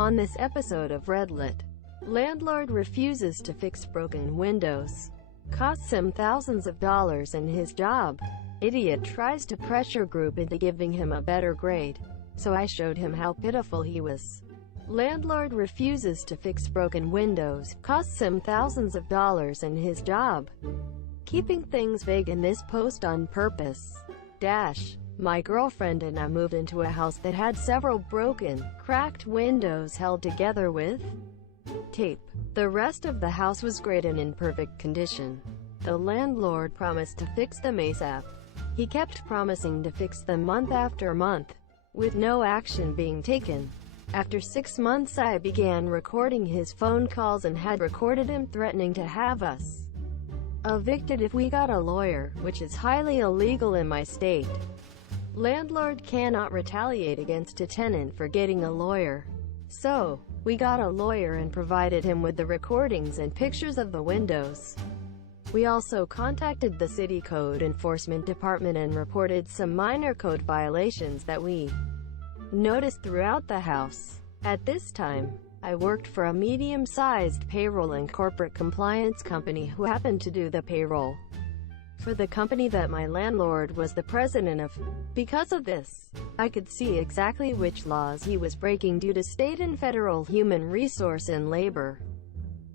On this episode of Redlit, landlord refuses to fix broken windows. Costs him thousands of dollars and his job. Idiot tries to pressure group into giving him a better grade, so I showed him how pitiful he was. Landlord refuses to fix broken windows. Costs him thousands of dollars and his job. Keeping things vague in this post on purpose. My girlfriend and I moved into a house that had several broken, cracked windows held together with tape. The rest of the house was great and in perfect condition. The landlord promised to fix them ASAP. He kept promising to fix them month after month, with no action being taken. After 6 months I began recording his phone calls and had recorded him threatening to have us evicted if we got a lawyer, which is highly illegal in my state. Landlord cannot retaliate against a tenant for getting a lawyer. So, we got a lawyer and provided him with the recordings and pictures of the windows. We also contacted the city code enforcement department and reported some minor code violations that we noticed throughout the house. At this time, I worked for a medium-sized payroll and corporate compliance company who happened to do the payroll for the company that my landlord was the president of. Because of this, I could see exactly which laws he was breaking due to state and federal human resource and labor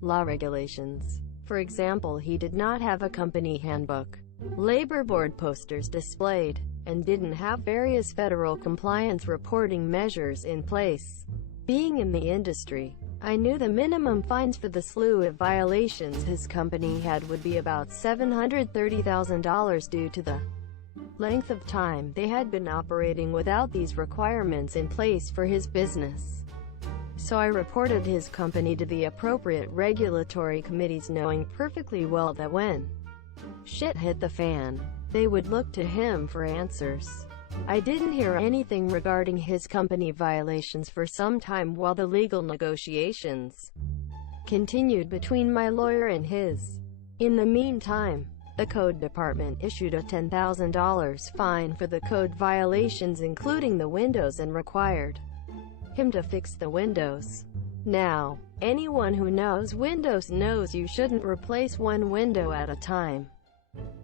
law regulations. For example, he did not have a company handbook, labor board posters displayed, and didn't have various federal compliance reporting measures in place. Being in the industry, I knew the minimum fines for the slew of violations his company had would be about $730,000 due to the length of time they had been operating without these requirements in place for his business. So I reported his company to the appropriate regulatory committees, knowing perfectly well that when shit hit the fan, they would look to him for answers. I didn't hear anything regarding his company violations for some time while the legal negotiations continued between my lawyer and his. In the meantime, the code department issued a $10,000 fine for the code violations, including the windows, and required him to fix the windows. Now, anyone who knows windows knows you shouldn't replace one window at a time,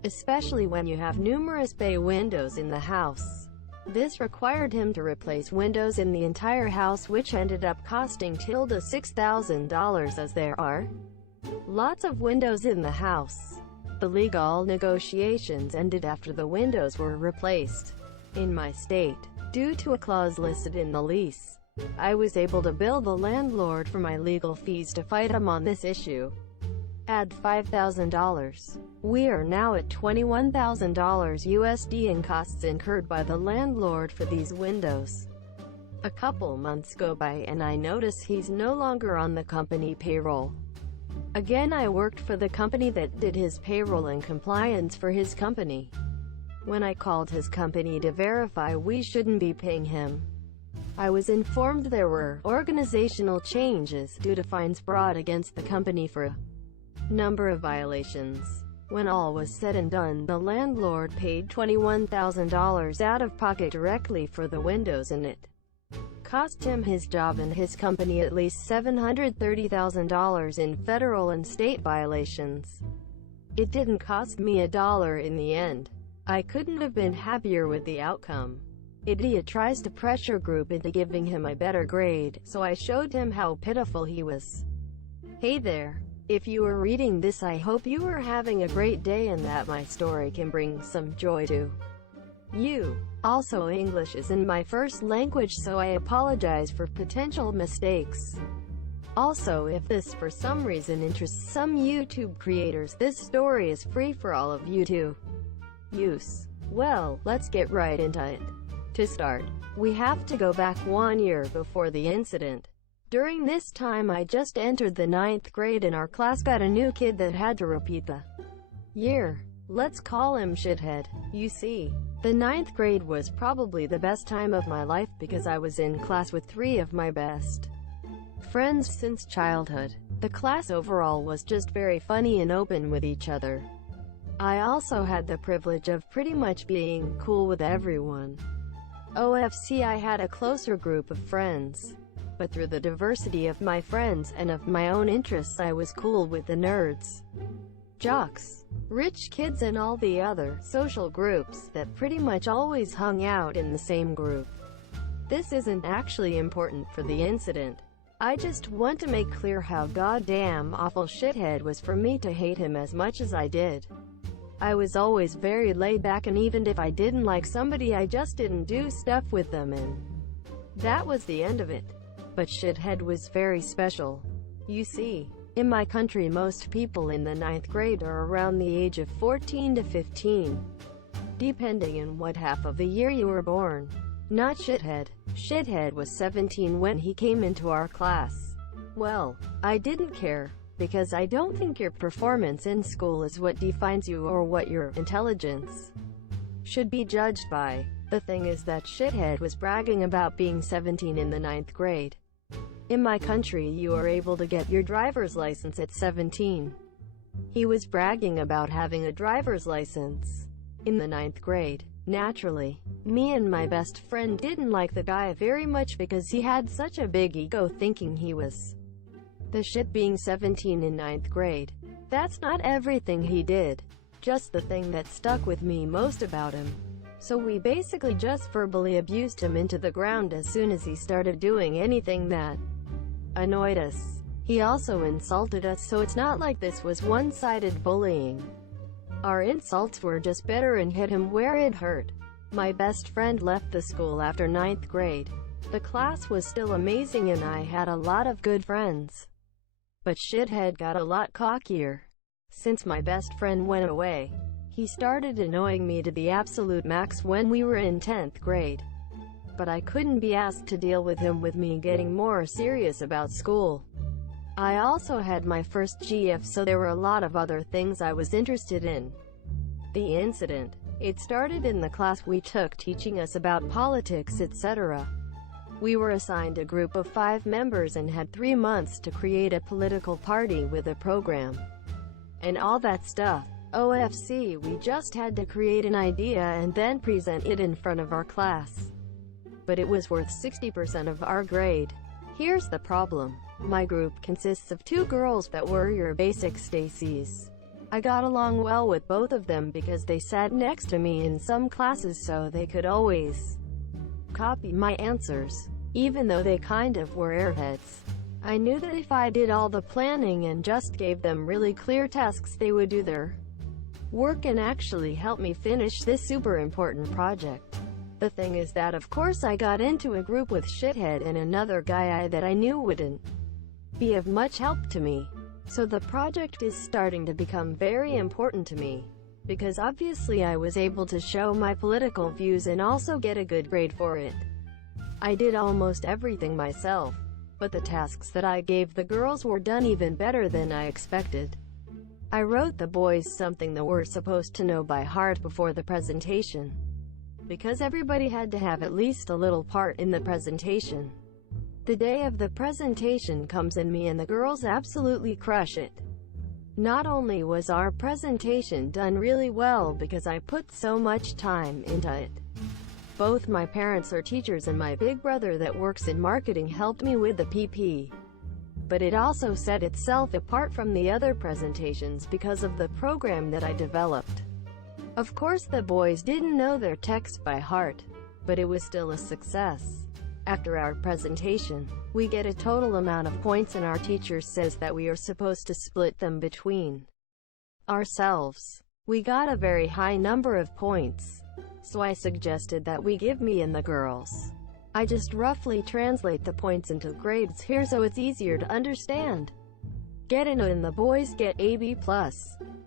especially when you have numerous bay windows in the house. This required him to replace windows in the entire house, which ended up costing $6,000 as there are lots of windows in the house. The legal negotiations ended after the windows were replaced. In my state, due to a clause listed in the lease, I was able to bill the landlord for my legal fees to fight him on this issue. Add $5,000. We are now at $21,000 USD in costs incurred by the landlord for these windows. A couple months go by and I notice he's no longer on the company payroll. Again, I worked for the company that did his payroll and compliance for his company. When I called his company to verify we shouldn't be paying him, I was informed there were organizational changes due to fines brought against the company for a number of violations. When all was said and done, the landlord paid $21,000 out of pocket directly for the windows, and it cost him his job and his company at least $730,000 in federal and state violations. It didn't cost me a dollar in the end. I couldn't have been happier with the outcome. Idiot tries to pressure group into giving him a better grade, so I showed him how pitiful he was. Hey there. If you are reading this, I hope you are having a great day and that my story can bring some joy to you. Also, English isn't my first language, so I apologize for potential mistakes. Also, if this for some reason interests some YouTube creators, this story is free for all of you to use. Well, let's get right into it. To start, we have to go back 1 year before the incident. During this time I just entered the 9th grade and our class got a new kid that had to repeat the year. Let's call him Shithead. You see, the 9th grade was probably the best time of my life because I was in class with 3 of my best friends since childhood. The class overall was just very funny and open with each other. I also had the privilege of pretty much being cool with everyone. OFC, I had a closer group of friends. but through the diversity of my friends and of my own interests I was cool with the nerds, jocks, rich kids and all the other social groups that pretty much always hung out in the same group. This isn't actually important for the incident. I just want to make clear how goddamn awful Shithead was for me to hate him as much as I did. I was always very laid back, and even if I didn't like somebody I just didn't do stuff with them, and that was the end of it. But Shithead was very special. You see, in my country most people in the 9th grade are around the age of 14 to 15, depending on what half of the year you were born. Not Shithead. Shithead was 17 when he came into our class. Well, I didn't care, because I don't think your performance in school is what defines you or what your intelligence should be judged by. The thing is that Shithead was bragging about being 17 in the 9th grade. In my country you are able to get your driver's license at 17. He was bragging about having a driver's license in the 9th grade. Naturally, me and my best friend didn't like the guy very much because he had such a big ego, thinking he was the shit being 17 in 9th grade. That's not everything he did, just the thing that stuck with me most about him. So we basically just verbally abused him into the ground as soon as he started doing anything that annoyed us. He also insulted us, so it's not like this was one-sided bullying. Our insults were just better and hit him where it hurt. My best friend left the school after 9th grade. The class was still amazing and I had a lot of good friends. But Shithead got a lot cockier. Since my best friend went away, he started annoying me to the absolute max when we were in 10th grade. But I couldn't be asked to deal with him with me getting more serious about school. I also had my first GF, so there were a lot of other things I was interested in. The incident, it started in the class we took teaching us about politics, etc. We were assigned a group of 5 members and had 3 months to create a political party with a program and all that stuff. OFC, we just had to create an idea and then present it in front of our class. But it was worth 60% of our grade. Here's the problem. My group consists of 2 girls that were your basic Stacys. I got along well with both of them because they sat next to me in some classes, so they could always copy my answers, even though they kind of were airheads. I knew that if I did all the planning and just gave them really clear tasks, they would do their work and actually help me finish this super important project. The thing is that of course I got into a group with Shithead and another guy that I knew wouldn't be of much help to me. So the project is starting to become very important to me, because obviously I was able to show my political views and also get a good grade for it. I did almost everything myself, but the tasks that I gave the girls were done even better than I expected. I wrote the boys something they were supposed to know by heart before the presentation, because everybody had to have at least a little part in the presentation. The day of the presentation comes and me and the girls absolutely crush it. Not only was our presentation done really well because I put so much time into it. Both my parents are teachers and my big brother that works in marketing helped me with the PP. But it also set itself apart from the other presentations because of the program that I developed. Of course the boys didn't know their text by heart, but it was still a success. After our presentation, we get a total amount of points and our teacher says that we are supposed to split them between ourselves. We got a very high number of points, so I suggested that we give me and the girls. I just roughly translate the points into grades here so it's easier to understand. Get an A and the boys get a B+.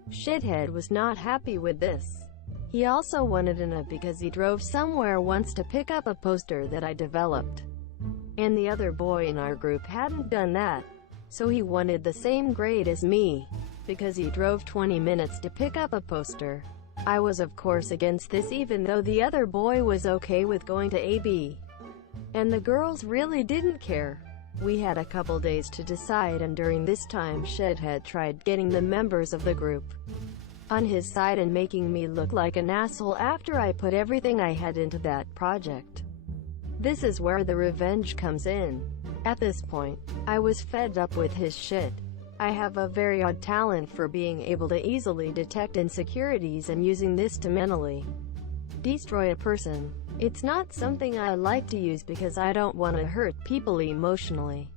Shithead was not happy with this. He also wanted an A because he drove somewhere once to pick up a poster that I developed. And the other boy in our group hadn't done that, so he wanted the same grade as me, because he drove 20 minutes to pick up a poster. I was of course against this, even though the other boy was okay with going to AB. And the girls really didn't care. We had a couple days to decide, and during this time Shithead tried getting the members of the group on his side and making me look like an asshole after I put everything I had into that project. This is where the revenge comes in. At this point, I was fed up with his shit. I have a very odd talent for being able to easily detect insecurities and using this to mentally destroy a person. It's not something I like to use because I don't want to hurt people emotionally.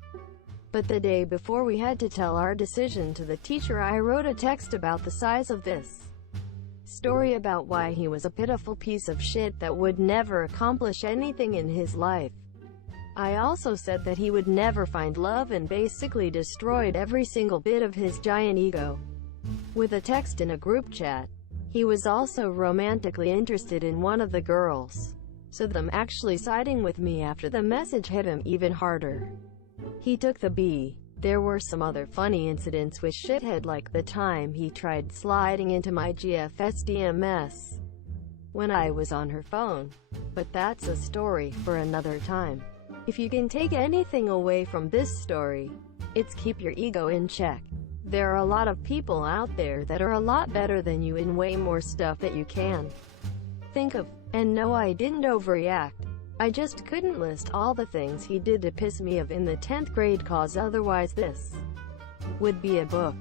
But the day before we had to tell our decision to the teacher, I wrote a text about the size of this story, about why he was a pitiful piece of shit that would never accomplish anything in his life. I also said that he would never find love and basically destroyed every single bit of his giant ego with a text in a group chat. He was also romantically interested in one of the girls, so them actually siding with me after the message hit him even harder. He took the B. There were some other funny incidents with shithead, like the time he tried sliding into my GFS DMS when I was on her phone. But that's a story for another time. If you can take anything away from this story, it's keep your ego in check. There are a lot of people out there that are a lot better than you in way more stuff that you can think of. And no, I didn't overreact. I just couldn't list all the things he did to piss me off in the 10th grade, cause otherwise this would be a book.